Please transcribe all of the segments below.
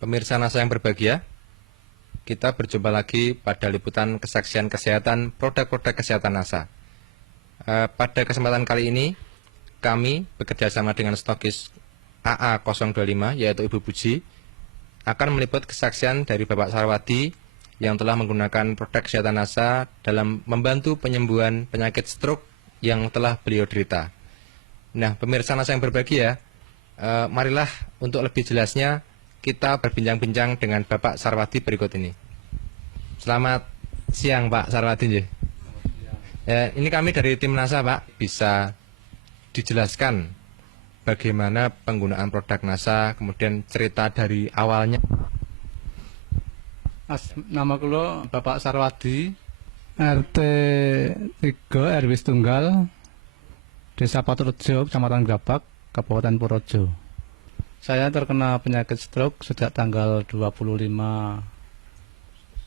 Pemirsa NASA yang berbahagia, kita berjumpa lagi pada liputan kesaksian kesehatan produk-produk kesehatan NASA. Pada kesempatan kali ini, kami bekerja sama dengan stokis AA025, yaitu Ibu Puji, akan meliput kesaksian dari Bapak Sarwadi yang telah menggunakan produk kesehatan NASA dalam membantu penyembuhan penyakit stroke yang telah beliau derita. Nah, pemirsa NASA yang berbahagia, marilah untuk lebih jelasnya kita berbincang-bincang dengan Bapak Sarwadi berikut ini. Selamat siang Pak Sarwadi. Ini kami dari tim NASA Pak, bisa dijelaskan bagaimana penggunaan produk NASA, kemudian cerita dari awalnya. Nama kula Bapak Sarwadi, RT 3 RW Tunggal, Desa Paturejo, Kecamatan Grabak, Kabupaten Purworejo. Saya terkena penyakit stroke sejak tanggal 25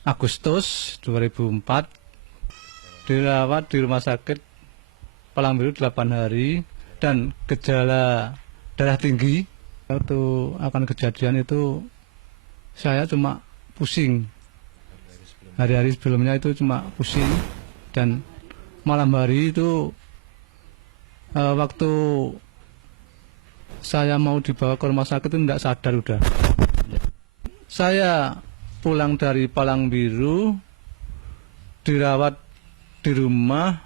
Agustus 2004. Dirawat di rumah sakit Palang Biru 8 hari dan gejala darah tinggi. Waktu akan kejadian itu saya cuma pusing. Hari-hari sebelumnya itu cuma pusing, dan malam hari itu waktu saya mau dibawa ke rumah sakit itu tidak sadar udah. Saya pulang dari Palang Biru, dirawat di rumah,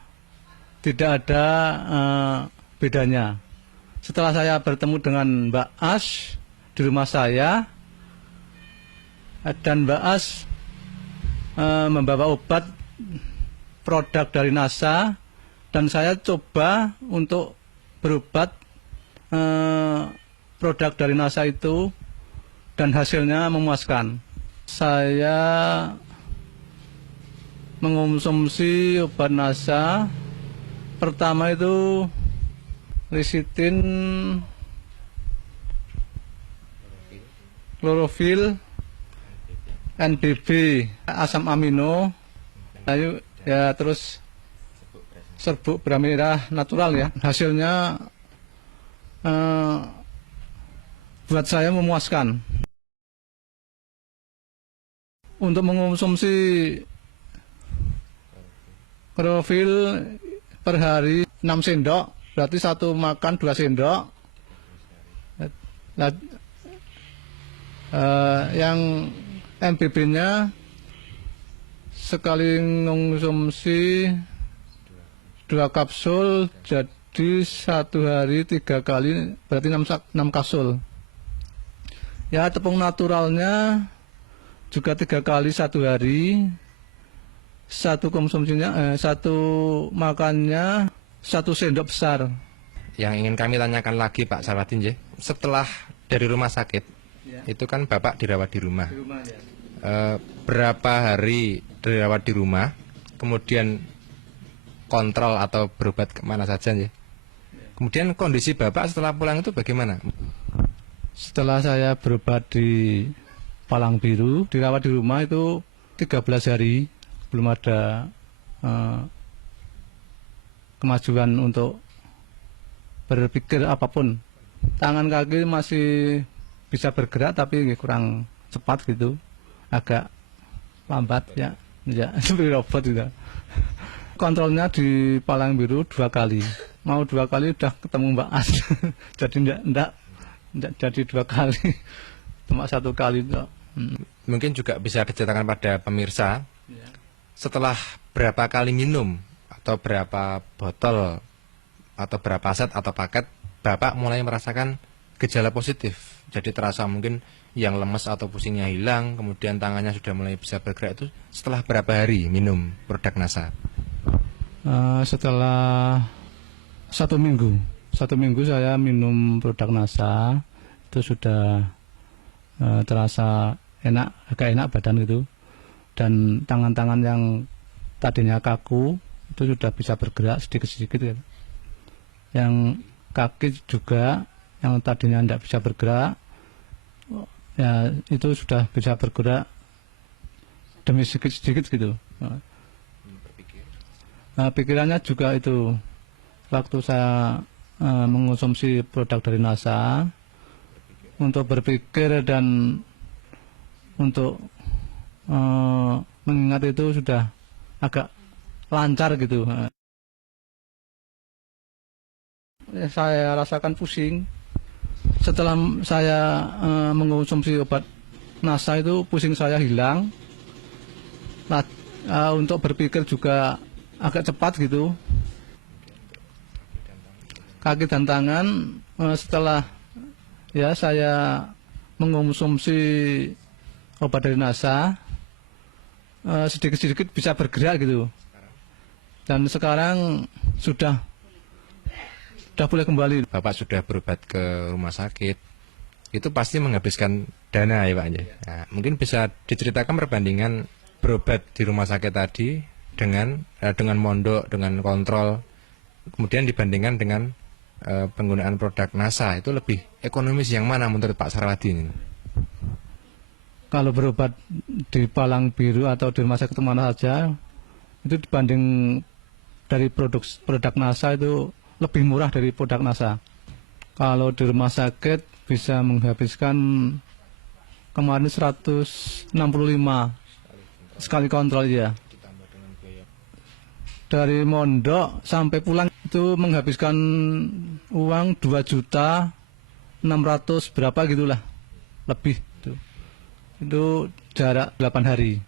tidak ada bedanya. Setelah saya bertemu dengan Mbak As di rumah saya, dan Mbak As membawa obat produk dari NASA, dan saya coba untuk berobat produk dari NASA itu, dan hasilnya memuaskan. Saya mengonsumsi obat NASA pertama itu lecitin, klorofil, NBB, asam amino, ya terus serbuk beras merah natural ya. Hasilnya buat saya memuaskan. Untuk mengonsumsi klorofil per hari 6 sendok, berarti satu makan 2 sendok. Yang NBB-nya sekali mengonsumsi 2 kapsul, jadi satu hari 3 kali, berarti 6 kapsul. Ya, tepung naturalnya juga 3 kali satu hari. Satu konsumsinya, satu makannya 1 sendok besar. Yang ingin kami tanyakan lagi Pak Sarwadi, setelah dari rumah sakit, ya, itu kan Bapak dirawat di rumah. Ya. Berapa hari dirawat di rumah, kemudian kontrol atau berobat kemana saja ya? Kemudian kondisi Bapak setelah pulang itu bagaimana? Setelah saya berobat di Palang Biru, dirawat di rumah itu 13 hari, belum ada kemajuan untuk berpikir apapun. Tangan kaki masih bisa bergerak tapi kurang cepat gitu, agak lambat ya, seperti robot gitu. Kontrolnya di Palang Biru 2 kali, mau 2 kali udah ketemu Mbak As. Jadi enggak jadi 2 kali, cuma 1 kali itu. Mungkin juga bisa diceritakan pada pemirsa, ya, setelah berapa kali minum atau berapa botol atau berapa set atau paket Bapak mulai merasakan gejala positif. Jadi terasa mungkin yang lemes atau pusingnya hilang, kemudian tangannya sudah mulai bisa bergerak, itu setelah berapa hari minum produk NASA? Setelah 1 minggu. 1 minggu saya minum produk NASA, itu sudah terasa enak, agak enak badan gitu, dan tangan-tangan yang tadinya kaku itu sudah bisa bergerak sedikit-sedikit gitu. Yang kaki juga yang tadinya tidak bisa bergerak, ya itu sudah bisa bergerak demi sedikit-sedikit gitu. Nah, pikirannya juga itu, waktu saya mengonsumsi produk dari NASA, untuk berpikir dan untuk mengingat itu sudah agak lancar gitu. Saya rasakan pusing setelah saya mengonsumsi obat NASA itu, pusing saya hilang. Nah, untuk berpikir juga agak cepat gitu. Kaki dan tangan setelah ya saya mengonsumsi obat dari NASA, sedikit-sedikit bisa bergerak gitu. Dan sekarang sudah boleh kembali. Bapak sudah berobat ke rumah sakit, itu pasti menghabiskan dana ya Pak ya. Nah, mungkin bisa diceritakan perbandingan berobat di rumah sakit tadi dengan mondok, dengan kontrol, kemudian dibandingkan dengan penggunaan produk NASA, itu lebih ekonomis yang mana menurut Pak Sarwadi ini? Kalau berobat di Palang Biru atau di rumah sakit mana saja, itu dibanding dari produk NASA itu lebih murah dari produk NASA. Kalau di rumah sakit bisa menghabiskan kemarin 165 sekali kontrol ya. Dari mondok sampai pulang itu menghabiskan uang 2.600.000 berapa gitulah, lebih itu. Itu jarak 8 hari.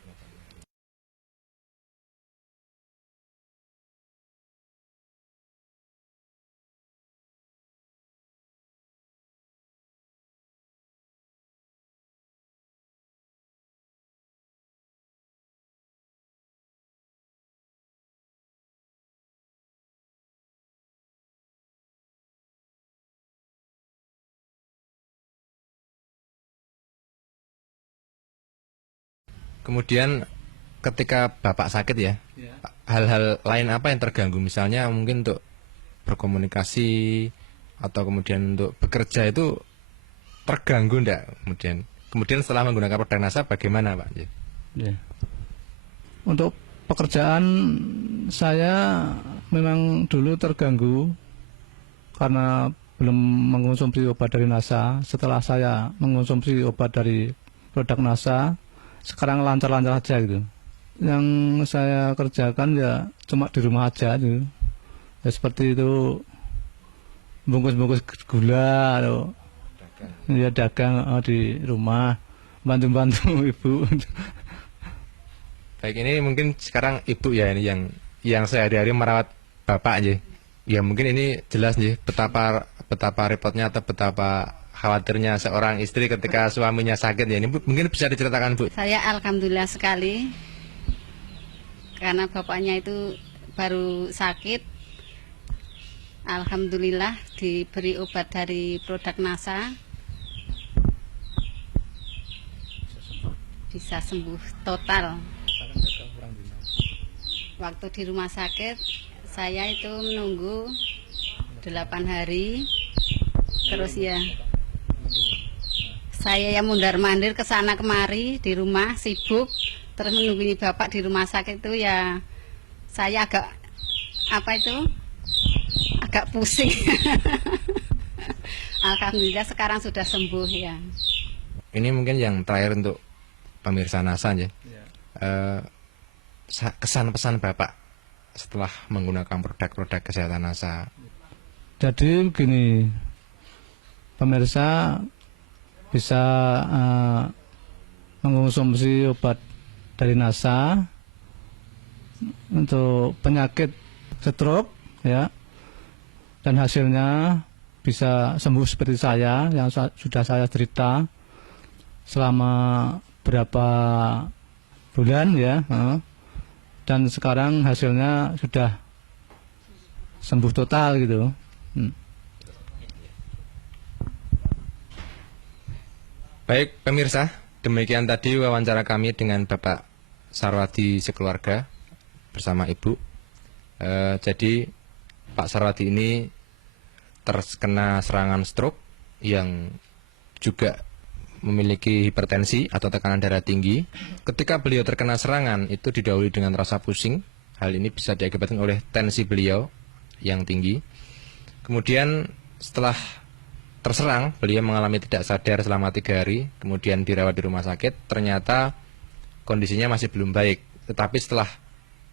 Kemudian ketika Bapak sakit ya, hal-hal lain apa yang terganggu? Misalnya mungkin untuk berkomunikasi atau kemudian untuk bekerja itu terganggu enggak? Kemudian setelah menggunakan produk NASA bagaimana Pak? Ya. Untuk pekerjaan saya memang dulu terganggu karena belum mengonsumsi obat dari NASA. Setelah saya mengonsumsi obat dari produk NASA, sekarang lancar-lancar aja gitu. Yang saya kerjakan ya cuma di rumah aja gitu. Ya seperti itu, bungkus-bungkus gula atau ya dagang di rumah, bantu-bantu ibu. Baik, ini mungkin sekarang Ibu ya ini yang sehari-hari merawat Bapak aja. Ya mungkin ini jelas nih betapa repotnya atau betapa khawatirnya seorang istri ketika suaminya sakit ya. Ini mungkin bisa diceritakan Bu. Saya alhamdulillah sekali karena bapaknya itu baru sakit. Alhamdulillah diberi obat dari produk NASA, bisa sembuh total. Waktu di rumah sakit saya itu menunggu 8 hari, terus ya saya yang mundar-mandir ke sana kemari di rumah, sibuk, terus menunggu bapak di rumah sakit itu ya saya agak agak pusing. Alhamdulillah sekarang sudah sembuh ya. Ini mungkin yang terakhir untuk pemirsa NASA ya. Kesan pesan Bapak setelah menggunakan produk-produk kesehatan NASA. Jadi begini, pemirsa bisa mengonsumsi obat dari NASA untuk penyakit stroke ya, dan hasilnya bisa sembuh seperti saya yang sudah saya cerita selama berapa bulan ya, dan sekarang hasilnya sudah sembuh total gitu. Baik pemirsa, demikian tadi wawancara kami dengan Bapak Sarwadi sekeluarga bersama Ibu. Jadi Pak Sarwadi ini terkena serangan stroke yang juga memiliki hipertensi atau tekanan darah tinggi. Ketika beliau terkena serangan itu didahului dengan rasa pusing. Hal ini bisa diakibatkan oleh tensi beliau yang tinggi. Kemudian setelah terserang, beliau mengalami tidak sadar selama 3 hari, kemudian dirawat di rumah sakit. Ternyata kondisinya masih belum baik. Tetapi setelah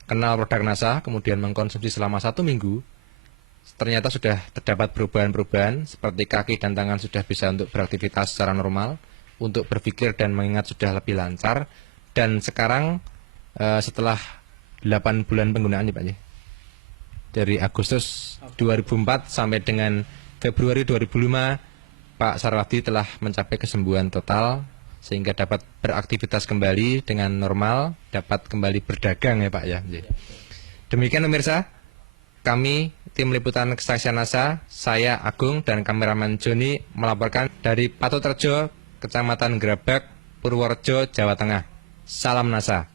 kenal produk NASA, kemudian mengkonsumsi selama 1 minggu, ternyata sudah terdapat perubahan-perubahan, seperti kaki dan tangan sudah bisa untuk beraktivitas secara normal, untuk berpikir dan mengingat sudah lebih lancar, dan sekarang setelah 8 bulan penggunaan nih Pak, dari Agustus 2004 sampai dengan Februari 2005, Pak Sarwadi telah mencapai kesembuhan total, sehingga dapat beraktivitas kembali dengan normal, dapat kembali berdagang ya Pak ya. Demikian pemirsa, kami tim liputan kesaksian NASA, saya Agung dan kameramen Joni melaporkan dari Paturejo, Kecamatan Grabak, Purworejo, Jawa Tengah. Salam NASA.